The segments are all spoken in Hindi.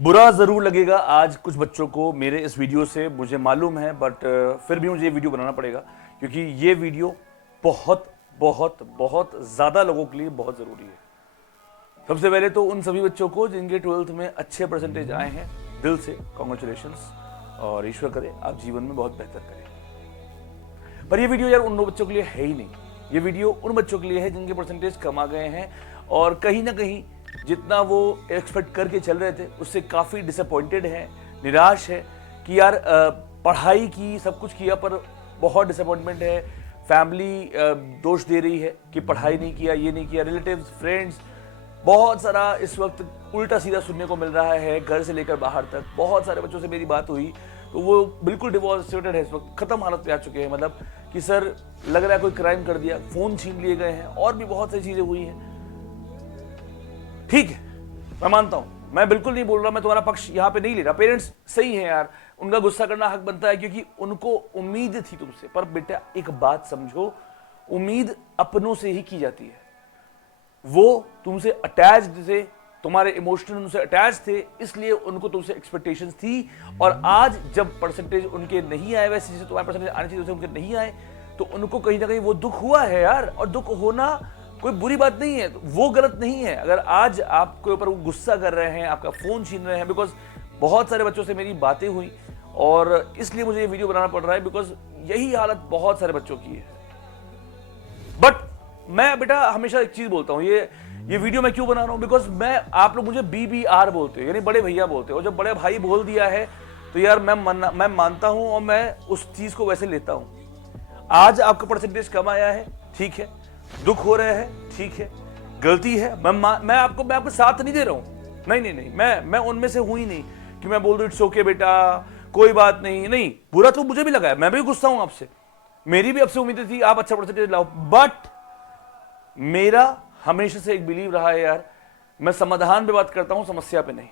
बुरा ज़रूर लगेगा आज कुछ बच्चों को मेरे इस वीडियो से, मुझे मालूम है, बट फिर भी मुझे ये वीडियो बनाना पड़ेगा क्योंकि ये वीडियो बहुत बहुत बहुत ज़्यादा लोगों के लिए बहुत ज़रूरी है। सबसे पहले तो उन सभी बच्चों को जिनके 12th में अच्छे परसेंटेज आए हैं, दिल से कॉन्ग्रेचुलेशंस, और ईश्वर करे आप जीवन में बहुत बेहतर करें। पर ये वीडियो यार उन बच्चों के लिए है ही नहीं, ये वीडियो उन बच्चों के लिए है जिनके परसेंटेज कम आ गए हैं और कहीं ना कहीं जितना वो एक्सपेक्ट करके चल रहे थे उससे काफ़ी डिसअपॉइंटेड है, निराश है कि यार पढ़ाई की, सब कुछ किया पर बहुत डिसअपॉइंटमेंट है। फैमिली दोष दे रही है कि पढ़ाई नहीं किया, ये नहीं किया, रिलेटिव्स, फ्रेंड्स, बहुत सारा इस वक्त उल्टा सीधा सुनने को मिल रहा है, घर से लेकर बाहर तक। बहुत सारे बच्चों से मेरी बात हुई तो वो बिल्कुल डिवॉस्टेटेड है, इस वक्त ख़त्म हालत पे आ चुके हैं। मतलब कि सर लग रहा है कोई क्राइम कर दिया, फ़ोन छीन लिए गए हैं और भी बहुत सारी चीज़ें हुई हैं। ठीक है, मैं मानता हूं, मैं बिल्कुल नहीं बोल रहा, मैं तुम्हारा पक्ष यहां पे नहीं ले रहा। पेरेंट्स सही है यार, उनका गुस्सा करना हक बनता है क्योंकि उनको उम्मीद थी तुमसे। पर बेटा एक बात समझो, उम्मीद अपनों से ही की जाती है। वो तुमसे अटैच्ड थे, तुम्हारे इमोशनल उनसे अटैच थे, इसलिए उनको तुमसे एक्सपेक्टेशंस थी। और आज जब परसेंटेज उनके नहीं आए वैसे जैसे तुम्हारे परसेंटेज आने चाहिए उनके नहीं आए, तो उनको कहीं ना कहीं वो दुख हुआ है यार। और दुख होना कोई बुरी बात नहीं है, वो गलत नहीं है। अगर आज आपके ऊपर वो गुस्सा कर रहे हैं, आपका फोन छीन रहे हैं, बिकॉज बहुत सारे बच्चों से मेरी बातें हुई और इसलिए मुझे ये वीडियो बनाना पड़ रहा है, बिकॉज यही हालत बहुत सारे बच्चों की है। बट मैं बेटा हमेशा एक चीज बोलता हूं, ये वीडियो मैं क्यों बना रहा हूं, बिकॉज मैं, आप लोग मुझे BBR बोलते हो, यानी बड़े भैया बोलते हो। जब बड़े भाई बोल दिया है तो यार मैं मानता हूं और मैं उस चीज को वैसे लेता हूं। आज आपका परसेंटेज कम आया है, ठीक है, दुख हो रहे हैं, ठीक है, गलती है। मैं आपको साथ नहीं दे रहा हूं, नहीं, मैं उनमें से हूं ही नहीं कि मैं बोल दूं इट्स ओके बेटा, कोई बात नहीं। बुरा तो मुझे भी लगा है, मैं भी गुस्सा हूं आपसे, मेरी भी आपसे उम्मीदें थी आप अच्छा परसेंटेज लाओ। बट मेरा हमेशा से एक बिलीव रहा है यार, मैं समाधान पे बात करता हूं, समस्या पे नहीं।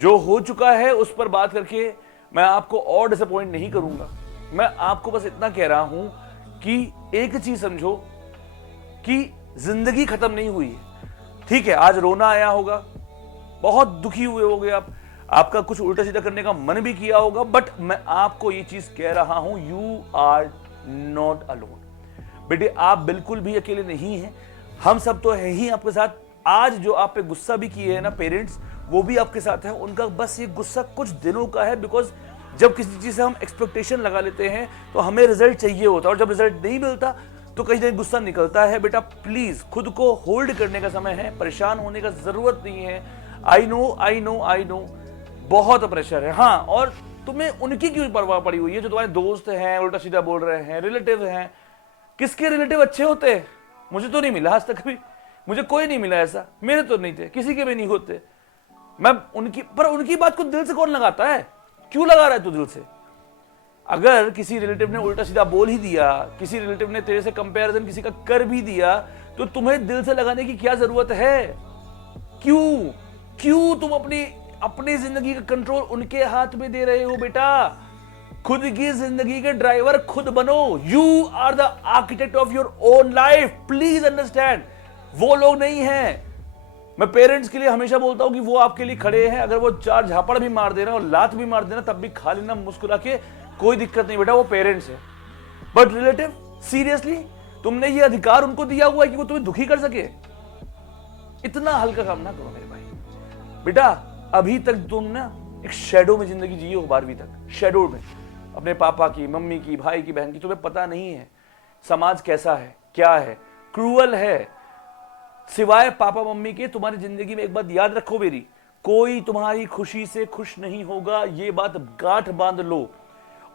जो हो चुका है उस पर बात करके मैं आपको और डिसअपॉइंट नहीं करूंगा। मैं आपको बस इतना कह रहा हूं कि एक चीज समझो कि जिंदगी खत्म नहीं हुई है। ठीक है, आज रोना आया होगा, बहुत दुखी हुए होगे आप, आपका कुछ उल्टा सीधा करने का मन भी किया होगा, बट मैं आपको ये चीज कह रहा हूं, यू आर नॉट अलोन। बेटे आप बिल्कुल भी अकेले नहीं हैं, हम सब तो है ही आपके साथ। आज जो आप पे गुस्सा भी किए हैं ना पेरेंट्स, वो भी आपके साथ है। उनका बस ये गुस्सा कुछ दिनों का है, बिकॉज जब किसी चीज से हम एक्सपेक्टेशन लगा लेते हैं तो हमें रिजल्ट चाहिए होता है, और जब रिजल्ट नहीं मिलता तो कहीं ना कहीं गुस्सा निकलता है। बेटा प्लीज खुद को होल्ड करने का समय है, परेशान होने का जरूरत नहीं है। आई नो बहुत प्रेशर है, हाँ, और तुम्हें उनकी क्यों परवाह पड़ी हुई है जो तुम्हारे दोस्त हैं, उल्टा सीधा बोल रहे हैं, रिलेटिव हैं। किसके रिलेटिव अच्छे होते हैं? मुझे तो नहीं मिला आज तक भी, मुझे कोई नहीं मिला ऐसा, मेरे तो नहीं थे, किसी के भी नहीं होते। मैं उनकी बात को दिल से कौन लगाता है? क्यों लगा रहा है तू दिल से? अगर किसी रिलेटिव ने उल्टा सीधा बोल ही दिया, किसी रिलेटिव ने तेरे से कंपैरिजन किसी का कर भी दिया, तो तुम्हें दिल से लगाने की क्या जरूरत है? क्यों तुम अपनी जिंदगी का कंट्रोल उनके हाथ में दे रहे हो? बेटा खुद की जिंदगी के ड्राइवर खुद बनो। You are the architect of your own life, please understand. वो लोग नहीं हैं। मैं पेरेंट्स के लिए हमेशा बोलता हूं कि वो आपके लिए खड़े हैं। अगर वो 4 झापड़ भी मार देना और लात भी मार देना, तब भी खा लेना मुस्कुरा के, कोई दिक्कत नहीं बेटा, वो पेरेंट्स है। बट रिलेटिव, सीरियसली तुमने ये अधिकार उनको दिया हुआ है कि वो तुम्हें दुखी कर सके? इतना हल्का काम ना करो मेरे भाई। बेटा अभी तक तुम ना एक शेडो में जिंदगी जी हो, 12वीं तक शेडो में, अपने पापा की, मम्मी की, भाई की, बहन की। तुम्हें पता नहीं है समाज कैसा है, क्या है, क्रूअल है। सिवाय पापा मम्मी के तुम्हारी जिंदगी में एक बात याद रखो मेरी, कोई तुम्हारी खुशी से खुश नहीं होगा, ये बात गांठ बांध लो।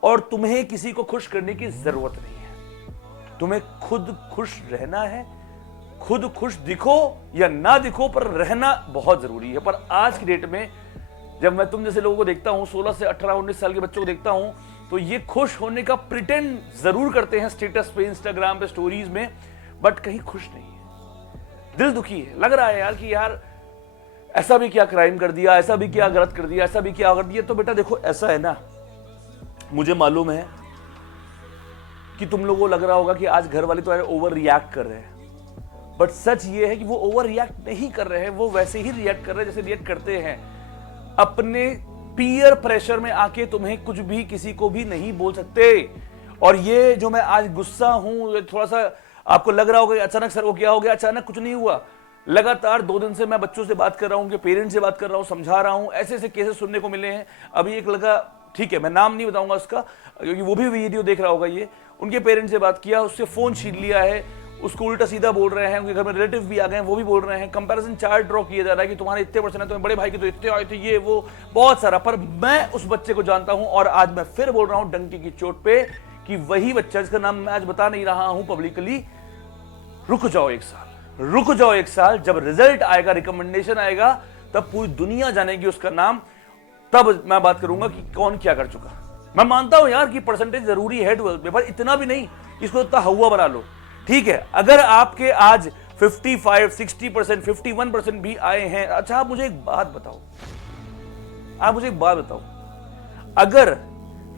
और तुम्हें किसी को खुश करने की जरूरत नहीं है, तुम्हें खुद खुश रहना है। खुद खुश दिखो या ना दिखो, पर रहना बहुत जरूरी है। पर आज की डेट में जब मैं तुम जैसे लोगों को देखता हूं, 16 से 18 19 साल के बच्चों को देखता हूं, तो ये खुश होने का प्रिटेंड जरूर करते हैं स्टेटस पे, इंस्टाग्राम पे, स्टोरीज में, बट कहीं खुश नहीं है। दिल दुखी है, लग रहा है यार कि यार ऐसा भी क्या क्राइम कर दिया, ऐसा भी क्या गलत कर दिया, ऐसा भी क्या कर दिया। तो बेटा देखो ऐसा है ना, मुझे मालूम है कि तुम लोगों को लग रहा होगा कि आज घर वाले तो ओवर रिएक्ट कर रहे हैं, बट सच ये है कि वो ओवर रिएक्ट नहीं कर रहे हैं, वो वैसे ही रिएक्ट कर रहे हैं जैसे रिएक्ट करते हैं। अपने पीयर प्रेशर में आके तुम्हें कुछ भी किसी को भी नहीं बोल सकते। और ये जो मैं आज गुस्सा हूं, थोड़ा सा आपको लग रहा होगा अचानक सर वो क्या हो गया, अचानक कुछ नहीं हुआ। लगातार 2 दिन से मैं बच्चों से बात कर रहा हूं, उनके पेरेंट्स से बात कर रहा हूं, समझा रहा हूं, ऐसे ऐसे केसेस सुनने को मिले हैं। अभी एक लगा, ठीक है मैं नाम नहीं बताऊंगा उसका क्योंकि वो भी वीडियो देख रहा होगा, ये उनके पेरेंट्स से बात किया, उससे फोन छीन लिया है, उसको उल्टा सीधा बोल रहे हैं, उनके घर में रिलेटिव भी आ गए हैं, वो भी बोल रहे हैं, कंपैरिजन चार्ट ड्रॉ किया जा रहा है कि तुम्हारे इतने परसेंट है, तुम्हारे बड़े भाई के तो इतने आए थे, ये वो बहुत सारा। पर मैं उस बच्चे को जानता हूं और आज मैं फिर बोल रहा हूं डंकी की चोट पे कि वही बच्चा जिसका नाम मैं आज बता नहीं रहा हूं पब्लिकली, रुक जाओ 1 साल, रुक जाओ 1 साल। जब रिजल्ट आएगा, रिकमेंडेशन आएगा, तब पूरी दुनिया जानेगी उसका नाम, तब मैं बात करूंगा कि कौन क्या कर चुका। मैं मानता हूं यार कि परसेंटेज जरूरी है 12th में, पर इतना भी नहीं इसको इतना हवा बना लो। ठीक है, अगर आपके आज 55, 60%, 51% भी आए हैं, अच्छा आप मुझे एक बात बताओ, अगर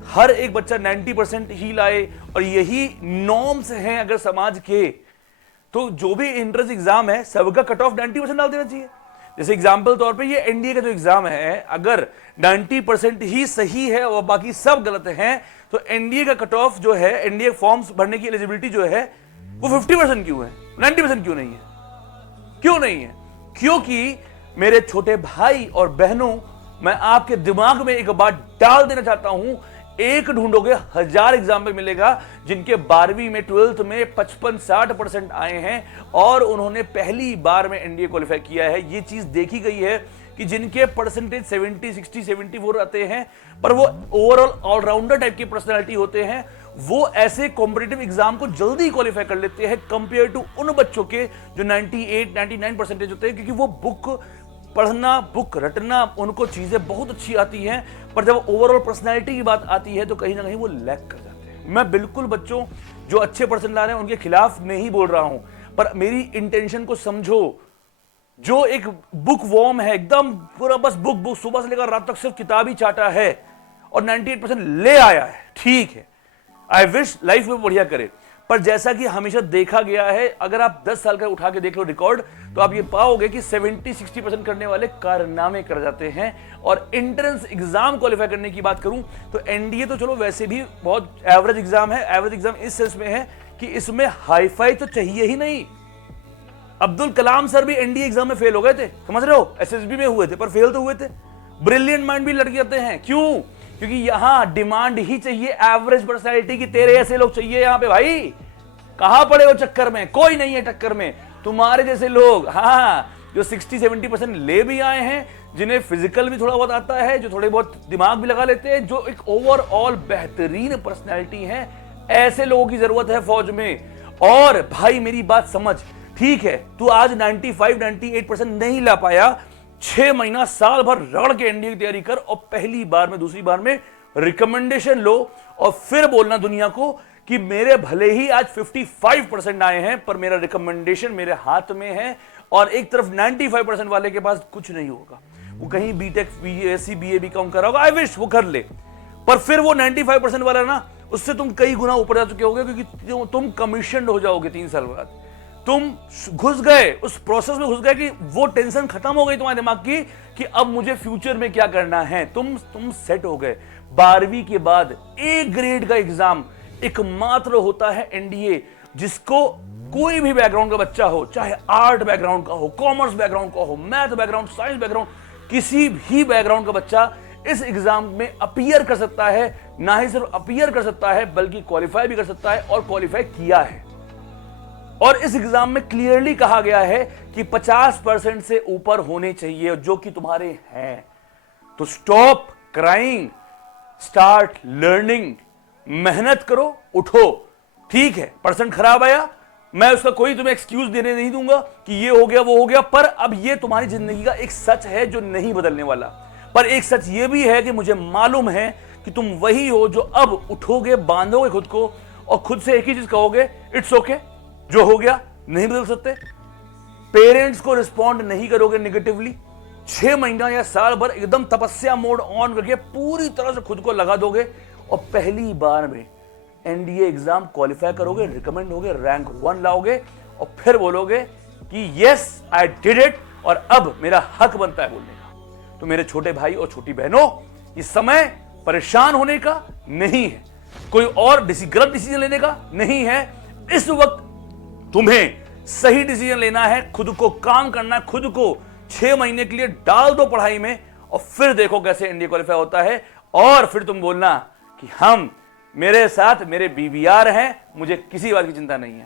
हर एक बच्चा 90% ही लाए और यही नॉर्म्स हैं अगर समाज के, तो जो भी एंट्रेंस एग्जाम है सबका कट ऑफ 90% डाल देना चाहिए। जैसे एग्जाम्पल तौर पे ये एनडीए का जो एग्जाम है, अगर 90% ही सही है और बाकी सब गलत हैं, तो एनडीए का कट ऑफ जो है, एनडीए फॉर्म्स भरने की एलिजिबिलिटी जो है वो 50% क्यों है, 90% क्यों नहीं है? क्यों नहीं है? क्योंकि मेरे छोटे भाई और बहनों, मैं आपके दिमाग में एक बात डाल देना चाहता हूं, एक ढूंढोगे 1000 एग्जाम में मिलेगा जिनके 12वीं में 12th में 55-60% आए हैं और उन्होंने पहली बार में एनडीए क्वालिफाई किया है। ये चीज देखी गई है कि जिनके परसेंटेज 70, 60, 74 आते हैं, पर वो ओवरऑल ऑलराउंडर टाइप की पर्सनालिटी होते हैं, वो ऐसे कॉम्पिटिटिव एग्जाम को जल्दी क्वालिफाई कर लेते हैं कंपेयर टू उन बच्चों के जो 98, 99 परसेंटेज होते हैं, क्योंकि वो बुक पढ़ना, बुक रटना, उनको चीजें बहुत अच्छी आती हैं, पर जब ओवरऑल पर्सनालिटी की बात आती है तो कहीं ना कहीं वो लैक कर जाते हैं। मैं बिल्कुल बच्चों जो अच्छे परसेंट ला रहे हैं उनके खिलाफ नहीं बोल रहा हूं, पर मेरी इंटेंशन को समझो। जो एक बुक वॉर्म है, एकदम पूरा बस बुक सुबह से लेकर रात तक सिर्फ किताब ही चाटा है और 98% ले आया है, ठीक है, आई विश लाइफ में बढ़िया करे। पर जैसा कि हमेशा देखा गया है, अगर आप 10 साल का उठा के देख लो रिकॉर्ड, तो आप ये पाओगे कि 70-60% करने वाले कारनामे कर जाते हैं। और एंट्रेंस एग्जाम क्वालिफाई करने की बात करूं तो एनडीए तो चलो वैसे भी बहुत एवरेज एग्जाम है। एवरेज एग्जाम इस सेंस में है कि इसमें हाईफाई तो चाहिए ही नहीं। अब्दुल कलाम सर भी एनडीए एग्जाम में फेल हो गए थे, समझ रहे हो, एसएसबी में हुए थे पर फेल तो हुए थे। ब्रिलियंट माइंड भी लड़ जाते हैं, क्यों? क्योंकि यहां डिमांड ही चाहिए एवरेज पर्सनैलिटी की, तेरे ऐसे लोग चाहिए यहां पे। भाई कहां पड़े हो चक्कर में? कोई नहीं है टक्कर में तुम्हारे जैसे लोग, हाँ, जो 60-70% ले भी आए हैं, जिन्हें फिजिकल भी थोड़ा बहुत आता है, जो थोड़े बहुत दिमाग भी लगा लेते हैं, जो एक ओवरऑल बेहतरीन पर्सनैलिटी है, ऐसे लोगों की जरूरत है फौज में। और भाई मेरी बात समझ, ठीक है, तू आज 95-98% नहीं ला पाया, 6 महीना साल भर रगड़ के एनडीए की तैयारी कर और पहली बार में, दूसरी बार में रिकमेंडेशन लो और फिर बोलना दुनिया को कि मेरे भले ही आज 55% आए हैं, पर मेरा रिकमेंडेशन मेरे हाथ में है। और एक तरफ 95% वाले के पास कुछ नहीं होगा, वो कहीं बीटेक, बीएससी, बीए, बीकॉम कर रहा होगा, आई विश वो कर ले, पर फिर वो 95% वाला ना, उससे तुम कई गुना ऊपर जा चुके होगे, क्योंकि तुम कमीशन हो जाओगे 3 साल बाद। तुम घुस गए उस प्रोसेस में, घुस गए कि वो टेंशन खत्म हो गई तुम्हारे दिमाग की कि अब मुझे फ्यूचर में क्या करना है। तुम सेट हो गए। 12वीं के बाद ए ग्रेड का एग्जाम एकमात्र होता है एनडीए, जिसको कोई भी बैकग्राउंड का बच्चा हो, चाहे आर्ट बैकग्राउंड का हो, कॉमर्स बैकग्राउंड का हो, मैथ बैकग्राउंड, साइंस बैकग्राउंड, किसी भी बैकग्राउंड का बच्चा इस एग्जाम में अपीयर कर सकता है। ना ही सिर्फ अपीयर कर सकता है बल्कि क्वालिफाई भी कर सकता है और क्वालिफाई किया है। और इस एग्जाम में क्लियरली कहा गया है कि 50% से ऊपर होने चाहिए, जो कि तुम्हारे हैं। तो स्टॉप क्राइंग, स्टार्ट लर्निंग, मेहनत करो, उठो। ठीक है, परसेंट खराब आया, मैं उसका कोई तुम्हें एक्सक्यूज देने नहीं दूंगा कि ये हो गया वो हो गया, पर अब ये तुम्हारी जिंदगी का एक सच है जो नहीं बदलने वाला। पर एक सच ये भी है कि मुझे मालूम है कि तुम वही हो जो अब उठोगे, बांधोगे खुद को और खुद से एक ही चीज कहोगे, इट्स ओके, जो हो गया नहीं बदल सकते। पेरेंट्स को रिस्पॉन्ड नहीं करोगे निगेटिवली। 6 महीना या साल भर एकदम तपस्या मोड ऑन करके पूरी तरह से खुद को लगा दोगे और पहली बार में एनडीए एग्जाम क्वालिफाई करोगे, रिकमेंड होगे, रैंक 1 लाओगे और फिर बोलोगे कि यस आई डिड इट और अब मेरा हक बनता है बोलने का। तो मेरे छोटे भाई और छोटी बहनों, इस समय परेशान होने का नहीं है, कोई और गलत डिसीजन लेने का नहीं है। इस वक्त तुम्हें सही डिसीजन लेना है, खुद को काम करना है, खुद को 6 महीने के लिए डाल दो पढ़ाई में और फिर देखो कैसे इंडिया क्वालिफाई होता है। और फिर तुम बोलना कि हम, मेरे साथ मेरे बीवीआर हैं, मुझे किसी बात की चिंता नहीं है।